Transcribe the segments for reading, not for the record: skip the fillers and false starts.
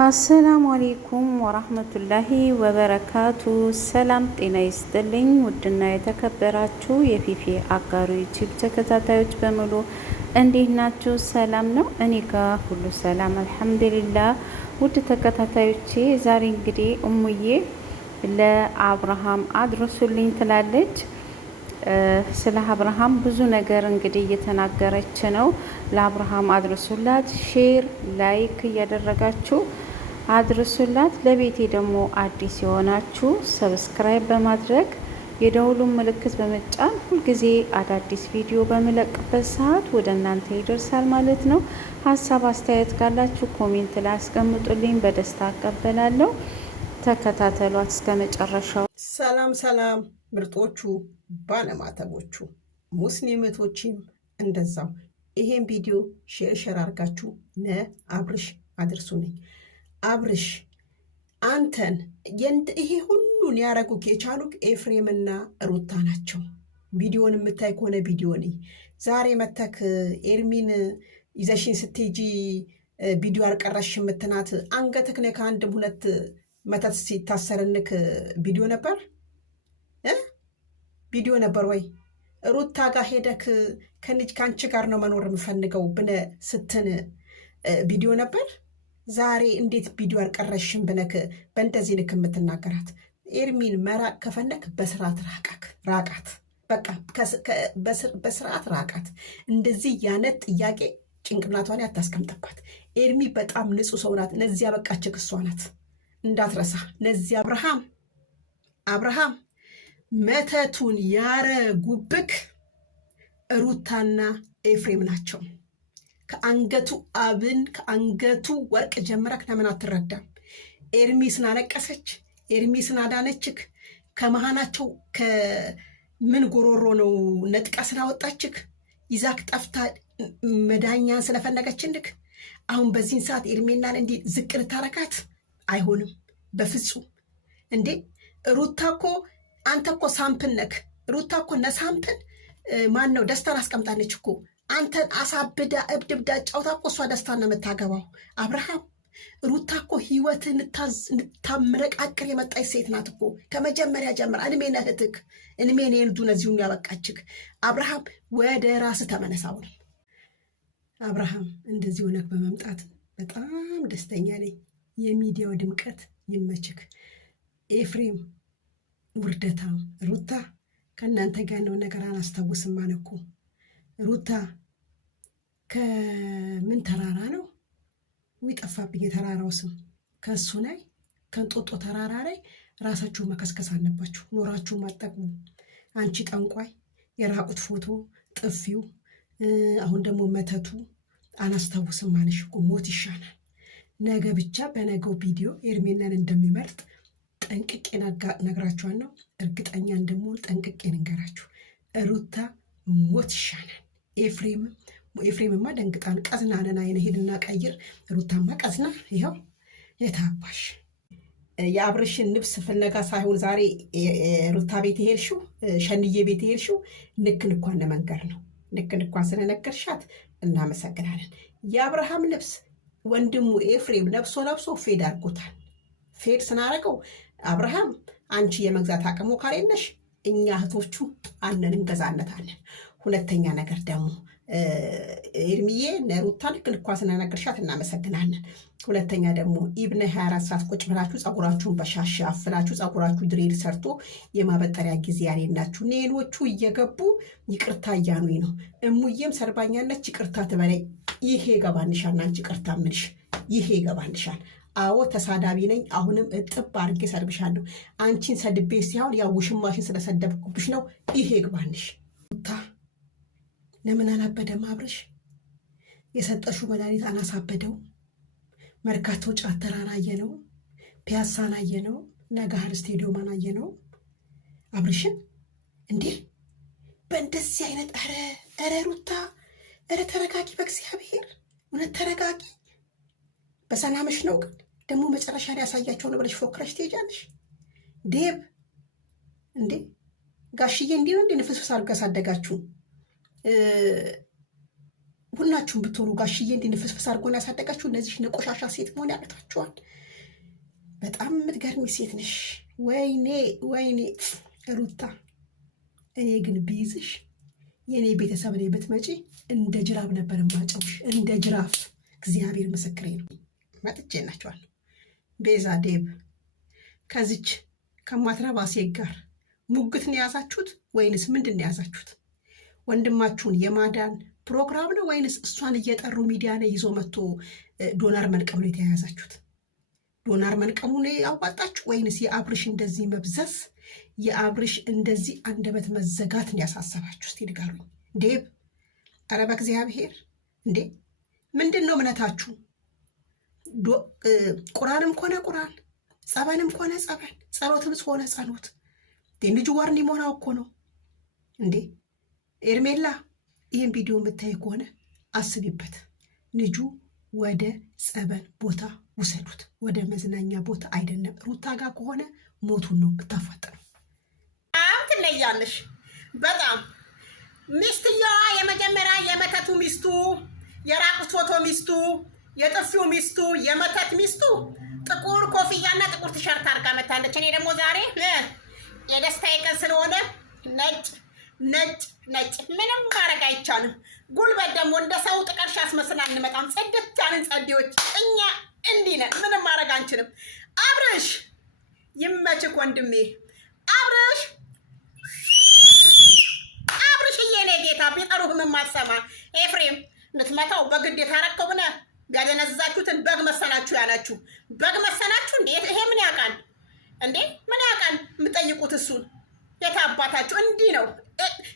አሰላሙ አሌይኩም ወራህመቱላሂ ወበረካቱ። ሰላም ጤና ይስጥልኝ። ውድና የተከበራችሁ የፊፊ አጋሩ ዩቲዩብ ተከታታዮች በሙሉ እንዴት ናችሁ? ሰላም ነው? እኔ ጋር ሁሉ ሰላም አልሐምዱሊላህ። ውድ ተከታታዮቼ ዛሬ እንግዲህ እሙዬ ለአብርሃም አድርሱልኝ ትላለች። ስለ አብርሃም ብዙ ነገር እንግዲህ እየተናገረች ነው። ለአብርሃም አድርሱላት፣ ሼር ላይክ እያደረጋችሁ አድርሱላት። ለቤቴ ደግሞ አዲስ የሆናችሁ ሰብስክራይብ በማድረግ የደውሉን ምልክት በመጫን ሁልጊዜ አዳዲስ ቪዲዮ በምለቅበት ሰዓት ወደ እናንተ ይደርሳል ማለት ነው። ሀሳብ አስተያየት ካላችሁ ኮሜንት ላይ አስቀምጡልኝ፣ በደስታ አቀበላለሁ። ተከታተሏት እስከ መጨረሻው። ሰላም ሰላም ምርጦቹ ባለማተቦቹ ሙስሊምቶችም እንደዛው ይሄን ቪዲዮ ሼር አድርጋችሁ ለአብርሽ አድርሱልኝ። አብርሽ አንተን ይሄ ሁሉን ያረጉክ የቻሉክ ኤፍሬምና ሩታ ናቸው። ቪዲዮን የምታይ ከሆነ ቪዲዮን ዛሬ መተክ ኤርሚን ይዘሽን ስትሄጂ ቪዲዮ አልቀረሽ የምትናት አንገትክ ነ ከአንድም ሁለት መተት ሲታሰርንክ ቪዲዮ ነበር ቪዲዮ ነበር ወይ? ሩታ ጋር ሄደክ ከአንቺ ጋር ነው መኖር የምፈልገው ብነ ስትን ቪዲዮ ነበር። ዛሬ እንዴት ቪዲዮ አልቀረሽም ብነክ በእንደዚህ ልክ የምትናገራት? ኤርሚን መራቅ ከፈለክ በስርዓት ራቃት። በቃ በስርዓት ራቃት። እንደዚህ ያነት ጥያቄ ጭንቅላቷን ያታስቀምጥባት። ኤርሚ በጣም ንጹህ ሰው ናት። ለዚህ ያበቃችክ እሷ ናት እንዳትረሳ። ለዚህ አብርሃም መተቱን ያረጉብክ ሩታና ኤፍሬም ናቸው። ከአንገቱ ወርቅ ጀምረክ ለምን አትረዳም? ኤርሚ ስናለቀሰች፣ ኤርሚ ስናዳነችክ፣ ከመሃናቸው ከምን ጎሮሮ ነው ነጥቃ ስናወጣችክ፣ ይዛክ ጠፍታ መዳኛን ስለፈለገችልክ አሁን በዚህን ሰዓት ኤርሜናን እንዲህ ዝቅ ልታረካት አይሆንም በፍጹም። እንዴ ሩታ እኮ አንተ እኮ ሳምፕል ነክ። ሩታ እኮ ነሳምፕል ማን ነው ደስታን አስቀምጣለች እኮ አንተን አሳብዳ እብድብዳ ጫውታ እኮ እሷ ደስታን ነው የምታገባው። አብርሃም ሩታ እኮ ህይወትን እንድታምረቃቅር የመጣች ሴት ናት እኮ ከመጀመሪያ ጀምራ። እልሜ ነህትክ እልሜ ነልዱ ነዚሁን ያበቃችክ። አብርሃም ወደ ራስ ተመነሳውን። አብርሃም እንደዚህ ሆነክ በመምጣት በጣም ደስተኛ ነኝ። የሚዲያው ድምቀት ይመችክ። ኤፍሬም ውርደታም ሩታ ከእናንተ ጋር ነው ነገር አናስታውስም አለኩ። ሩታ ከምን ተራራ ነው ጠፋብኝ የተራራው ስም። ከእሱ ላይ ከእንጦጦ ተራራ ላይ ራሳችሁ መከስከስ አለባችሁ። ኖራችሁ ማጠቅሙ። አንቺ ጠንቋይ፣ የራቁት ፎቶ፣ ጥፊው፣ አሁን ደግሞ መተቱ አናስታውስም አለሽ እኮ። ሞት ይሻላል። ነገ ብቻ በነገው ቪዲዮ ኤርሜናን እንደሚመርጥ ጠንቅቄ ነግራችኋለሁ። እርግጠኛ እንደምሆን ጠንቅቄ ንገራችሁ። ሩታ ሞት ይሻላል። ኤፍሬምማ ደንግጣን ቀዝናነን አይነ ሄድና ቀይር። ሩታማ ቀዝና ይኸው የታባሽ የአብርሽን ልብስ ፍለጋ ሳይሆን ዛሬ ሩታ ቤት ሄድሽው፣ ሸንዬ ቤት ሄድሽው ንክ ንኳን ለመንገር ነው። ንክ ንኳን ስለነገርሻት እናመሰግናለን። የአብርሃም ልብስ ወንድሙ ኤፍሬም ለብሶ ፌድ አድርጎታል። ፌድ ስናረገው አብርሃም አንቺ የመግዛት አቅሙ ካሌለሽ እኛ እህቶቹ አለን እንገዛነታለን። ሁለተኛ ነገር ደግሞ ኤርሚዬ ነሩታ ልክ ልኳ ስናነገርሻት እናመሰግናለን። ሁለተኛ ደግሞ ኢብነ 24 ሰዓት ቁጭ ብላችሁ ጸጉራችሁን በሻሽ አፍላችሁ ጸጉራችሁ ድሬድ ሰርቶ የማበጠሪያ ጊዜ ያሌላችሁ ኔኖቹ እየገቡ ይቅርታ እያኑኝ ነው። እሙዬም ሰርባኛለች ይቅርታ ትበላይ። ይሄ ገባንሻል። አንቺ ይቅርታ ምንሽ ይሄ ገባንሻል። አዎ ተሳዳቢ ነኝ። አሁንም እጥብ አድርጌ ሰርብሻለሁ። አንቺን ሰድቤ ሲሆን ያው ውሽማሽን ስለሰደብኩብሽ ነው። ይሄ ግባንሽ። ሩታ ለምን አላበደም? አብርሽ የሰጠሽው መድኃኒት አላሳበደው? መርካቶ ጫት ተራራ አየነው፣ ፒያሳን አየነው፣ ነጋህር ስቴዲየምን አየነው። አብርሽን እንዴ በእንደዚህ አይነት ኧረ ሩታ ኧረ ተረጋጊ፣ በእግዚአብሔር እውነት ተረጋጊ። በሰላምሽ ነው ግን ደግሞ መጨረሻ ላይ ያሳያቸው ነው ብለሽ ፎክረሽ ትሄጃለሽ። ዴብ እንዴ ጋሽዬ እንዲህ ነው እንዴ ንፍስፍስ አድርጋ ያሳደጋችሁ? ሁላችሁም ብትሆኑ ጋሽዬ እንዲንፍስፍስ አድርጎን ያሳደጋችሁ እነዚህ ነቆሻሻ ሴት መሆን ያቅታችኋል። በጣም የምትገርሚ ሴት ነሽ። ወይኔ ወይኔ ሩታ፣ እኔ ግን ቢይዝሽ የእኔ ቤተሰብ ላይ ብትመጪ እንደ ጅራፍ ነበር ማጨውሽ፣ እንደ ጅራፍ። እግዚአብሔር ምስክሬ ነው። መጥቼ ናቸዋል። ቤዛ ዴብ ከዚች ከማትረባ ሴት ጋር ሙግትን የያዛችሁት ወይንስ ምንድን ነው የያዛችሁት? ወንድማችሁን የማዳን ፕሮግራም ነው ወይንስ እሷን እየጠሩ ሚዲያ ላይ ይዞ መጥቶ ዶናር መልቀም ነው የተያያዛችሁት? ዶናር መልቀሙ ነው ያዋጣችሁ ወይንስ የአብርሽ እንደዚህ መብዘዝ፣ የአብርሽ እንደዚህ አንደበት መዘጋትን ያሳሰባችሁ? እስቲ ንገሩኝ። ዴብ ኧረ በእግዚአብሔር እንዴ ምንድን ነው እምነታችሁ? ቁርአንም ኮነ ቁርአን፣ ጸበልም ኮነ ጸበል፣ ጸሎትም ሆነ ጸሎት ልጁ ዋርኒ መሆናው እኮ ነው እንዴ። ኤርሜላ ይህን ቪዲዮ የምታይ ከሆነ አስቢበት። ልጁ ወደ ጸበል ቦታ ውሰዱት፣ ወደ መዝናኛ ቦታ አይደለም። ሩታ ጋር ከሆነ ሞቱን ነው ብታፋጥነው። ትለያለሽ በጣም ሚስትየዋ፣ የመጀመሪያ የመተቱ ሚስቱ፣ የራቁት ፎቶ ሚስቱ፣ የጥፊው ሚስቱ፣ የመተት ሚስቱ ጥቁር ኮፍያና ጥቁር ቲሸርት አድርጋ መታለች። እኔ ደግሞ ዛሬ የደስታዬ ቀን ስለሆነ ነጭ ነጭ ነጭ፣ ምንም ማድረግ አይቻልም። ጉልበት ደግሞ እንደ ሰው ጥቀርሻ አስመስለን አንመጣም። ጽድት ያልን ጸዴዎች እኛ እንዲህ ነን። ምንም ማድረግ አንችልም። አብርሽ ይመችክ ወንድሜ። አብርሽ የኔ ጌታ፣ ቢጠሩህም የማትሰማ ኤፍሬም ልትመታው በግድ የታረከው ብነ ያደነዛችሁትን በግ መሰላችሁ ያላችሁ በግ መሰላችሁ እንዴ? ይሄ ምን ያውቃል እንዴ? ምን ያውቃል? የምጠይቁት እሱን የታባታችሁ እንዲህ ነው።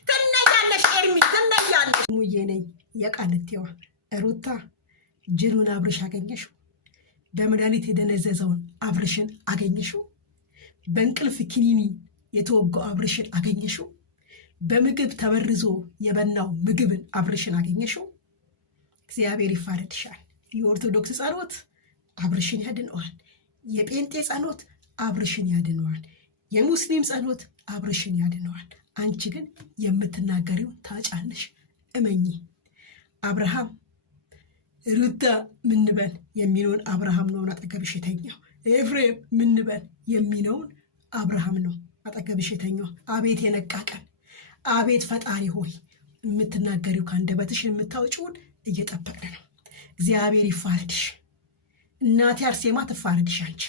ትነያለሽ ኤርሚ፣ ትነያለሽ። ሙዬ ነኝ የቃልቴዋ ሩታ። ጅሉን አብርሽ አገኘሽው። በመድኃኒት የደነዘዘውን አብርሽን አገኘሽው። በእንቅልፍ ኪኒኒ የተወጋው አብርሽን አገኘሽው። በምግብ ተበርዞ የበናው ምግብን አብርሽን አገኘሽው። እግዚአብሔር ይፋረድሻል። የኦርቶዶክስ ጸሎት አብርሽን ያድነዋል። የጴንጤ ጸሎት አብርሽን ያድነዋል። የሙስሊም ጸሎት አብርሽን ያድነዋል። አንቺ ግን የምትናገሪውን ታጫለሽ። እመኚ። አብርሃም ሩታ ምንበል የሚለውን አብርሃም ነው አጠገብሽ የተኛው። ኤፍሬም ምንበል የሚለውን አብርሃም ነው አጠገብሽ የተኛው። አቤት የነቃቀን፣ አቤት ፈጣሪ ሆይ የምትናገሪው ከአንደበትሽ የምታወጪውን እየጠበቅን ነው። እግዚአብሔር ይፋረድሽ። እናቴ አርሴማ ትፋረድሽ አንቺ